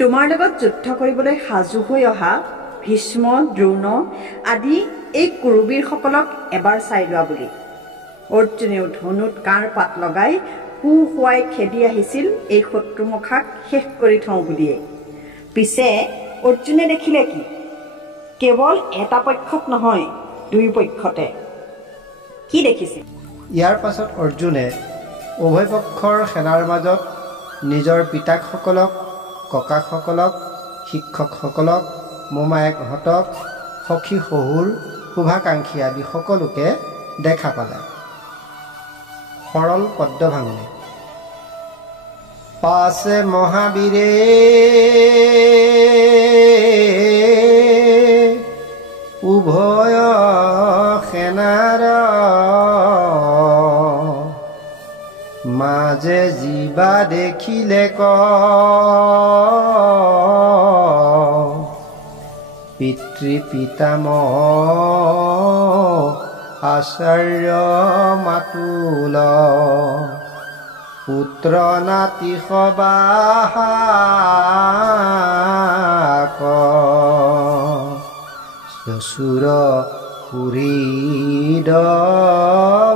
তোমাৰ লগত যুদ্ধ কৰিবলৈ সাজু হৈ অহা ভীষ্ম দ্ৰোণ আদি এই কুৰুবীৰসকলক এবাৰ চাই লোৱা বুলি অৰ্জুনেও ধনুত কাঁড় পাত লগাই শুৱাই খেদি আহিছিল এই শত্ৰুমুখাক শেষ কৰি থওঁ বুলিয়ে। পিছে অৰ্জুনে দেখিলে কি? কেৱল এটা পক্ষত নহয়, দুই পক্ষতে। কি দেখিছিল? ইয়াৰ পাছত অৰ্জুনে উভয় পক্ষৰ সেনাৰ মাজত নিজৰ পিতাকসকলক, ককাকসকলক, শিক্ষকসকলক, মোমায়েকহঁতক, সখী শহুৰ, শুভাকাংক্ষী আদি সকলোকে দেখা পালে। সৰল পদ্মভাঙনি। পাছে মহাবীৰে উভয় সেনাৰ মাজে জীৱা দেখিলে পিতৃ পিতামহ আচাৰ্য মাতুল পুত্ৰ নাতি সবাহাক শ্বশুৰ সুহৃদ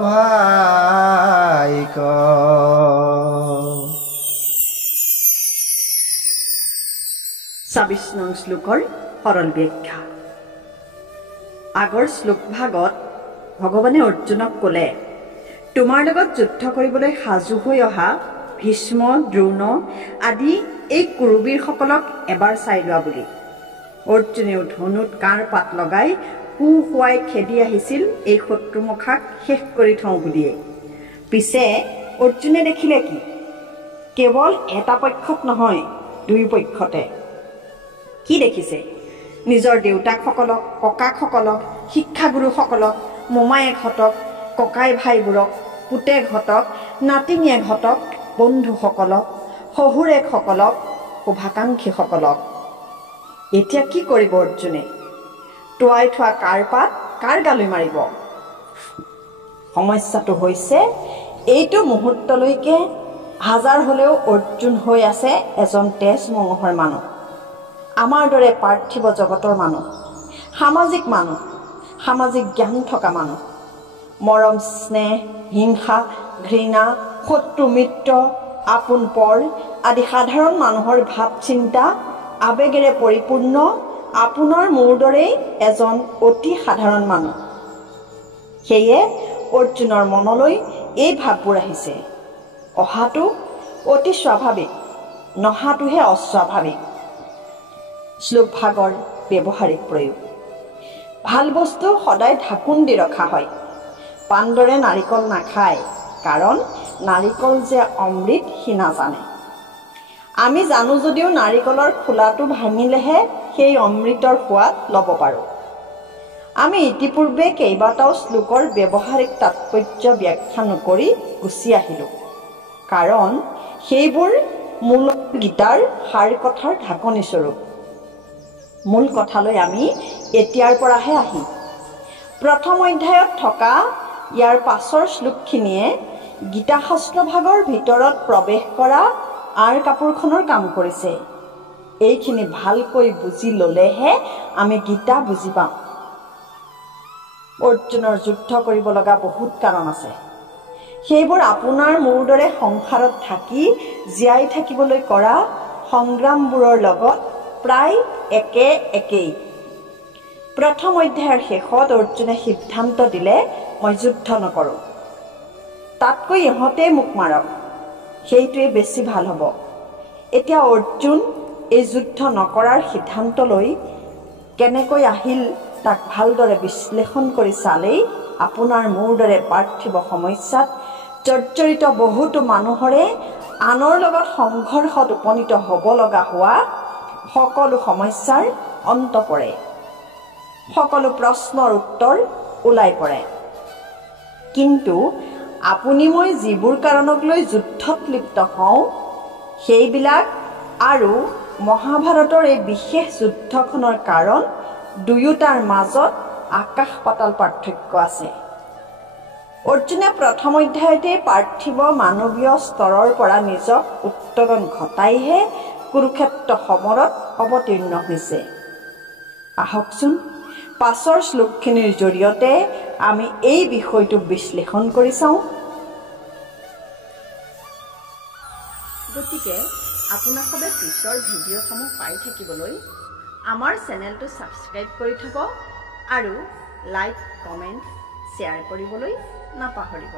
ভাইক। ২৬ নং শ্লোকৰ সৰল ব্যাখ্যা। আগৰ শ্লোকভাগত ভগৱানে অৰ্জুনক ক'লে, তোমাৰ লগত যুদ্ধ কৰিবলৈ সাজু হৈ অহা ভীষ্ম দ্ৰোণ আদি এই কুৰুবীৰসকলক এবাৰ চাই লোৱা বুলি অৰ্জুনেও ধনুত কাঁড় পাত লগাই শুৱাই খেদি আহিছিল এই শত্ৰুমুখাক শেষ কৰি থওঁ বুলিয়ে। পিছে অৰ্জুনে দেখিলে কি? কেৱল এটা পক্ষত নহয়, দুই পক্ষতে। কি দেখিছে? নিজৰ দেউতাকসকলক, ককাকসকলক, শিক্ষাগুৰুসকলক, মোমায়েকহঁতক, ককাই ভাইবোৰক, পুতেকহঁতক, নাতিনীয়েকহঁতক, বন্ধুসকলক, শহুৰেকসকলক, শুভাকাংক্ষীসকলক। এতিয়া কি কৰিব অৰ্জুনে? টোৱাই থোৱা কাঁড়পাত কাৰ গালৈ মাৰিব? সমস্যাটো হৈছে এইটো মুহূৰ্তলৈকে হাজাৰ হ'লেও অৰ্জুন হৈ আছে এজন তেজ মঙহৰ মানুহ, আমাৰ দৰে পাৰ্থিৱ জগতৰ মানুহ, সামাজিক মানুহ, সামাজিক জ্ঞান থকা মানুহ। মৰম স্নেহ, হিংসা, ঘৃণা, শত্ৰু মিত্ৰ, আপোন পৰ আদি সাধাৰণ মানুহৰ ভাৱ চিন্তা আৱেগেৰে পৰিপূৰ্ণ আপোনাৰ মোৰ দৰেই এজন অতি সাধাৰণ মানুহ। সেয়ে অৰ্জুনৰ মনলৈ এই ভাৱবোৰ আহিছে। অহাটো অতি স্বাভাৱিক, নহাটোহে অস্বাভাৱিক। শ্লোকভাগৰ ব্যৱহাৰিক প্ৰয়োগ। ভাল বস্তু সদায় ঢাকোন দি ৰখা হয়। পাণ্ডৰে নাৰিকল নাখায়, কাৰণ নাৰিকল যে অমৃত সি নাজানে। আমি জানো যদিও নাৰিকলৰ খোলাটো ভাঙিলেহে সেই অমৃতৰ সোৱাদ ল'ব পাৰোঁ। আমি ইতিপূৰ্বে কেইবাটাও শ্লোকৰ ব্যৱহাৰিক তাৎপৰ্য ব্যাখ্যা নকৰি গুচি আহিলোঁ, কাৰণ সেইবোৰ মূল গীতাৰ সাৰ কথাৰ ঢাকনি স্বৰূপ। মূল কথালৈ আমি এতিয়াৰ পৰাহে আহিম। প্ৰথম অধ্যায়ত থকা ইয়াৰ পাছৰ শ্লোকখিনিয়ে গীতাশাস্ত্ৰভাগৰ ভিতৰত প্ৰৱেশ কৰা আঁৰ কাপোৰখনৰ কাম কৰিছে। এইখিনি ভালকৈ বুজি ল'লেহে আমি গীতা বুজি পাম। অৰ্জুনৰ যুদ্ধ কৰিব লগা বহুত কাৰণ আছে। সেইবোৰ আপোনাৰ মোৰ দৰে সংসাৰত থাকি জীয়াই থাকিবলৈ কৰা সংগ্ৰামবোৰৰ লগত প্ৰায় একেই। প্ৰথম অধ্যায়ৰ শেষত অৰ্জুনে সিদ্ধান্ত দিলে, মই যুদ্ধ নকৰোঁ, তাতকৈ ইহঁতে মোক মাৰক, সেইটোৱে বেছি ভাল হ'ব। এতিয়া অৰ্জুন এই যুদ্ধ নকৰাৰ সিদ্ধান্ত লৈ কেনেকৈ আহিল তাক ভালদৰে বিশ্লেষণ কৰি চালেই আপোনাৰ মোৰ দৰে পাৰ্থিৱ সমস্যাত জৰ্জৰিত বহুতো মানুহৰে আনৰ লগত সংঘৰ্ষত উপনীত হ'ব লগা হোৱা সকলো সমস্যাৰ অন্ত পৰে, সকলো প্ৰশ্নৰ উত্তৰ ওলাই পৰে। কিন্তু আপুনি মই যিবোৰ কাৰণক লৈ যুদ্ধত লিপ্ত হওঁ, সেইবিলাক আৰু মহাভাৰতৰ এই বিশেষ যুদ্ধখনৰ কাৰণ দুয়োটাৰ মাজত আকাশ পাতাল পাৰ্থক্য আছে। অৰ্জুনে প্ৰথম অধ্যায়তে পাৰ্থিৱ মানৱীয় স্তৰৰ পৰা নিজক উত্তৰণ ঘটাইহে কুৰুক্ষেত্ৰ সমৰত অৱতীৰ্ণ হৈছে। আহকচোন পাছৰ শ্লোকখিনিৰ জৰিয়তে আমি এই বিষয়টো বিশ্লেষণ কৰি চাওঁ। গতিকে আপোনালোকে পিছৰ ভিডিঅ'সমূহ পাই থাকিবলৈ আমাৰ চেনেলটো ছাবস্ক্ৰাইব কৰি থব আৰু লাইক, কমেণ্ট, শ্বেয়াৰ কৰিবলৈ নাপাহৰিব।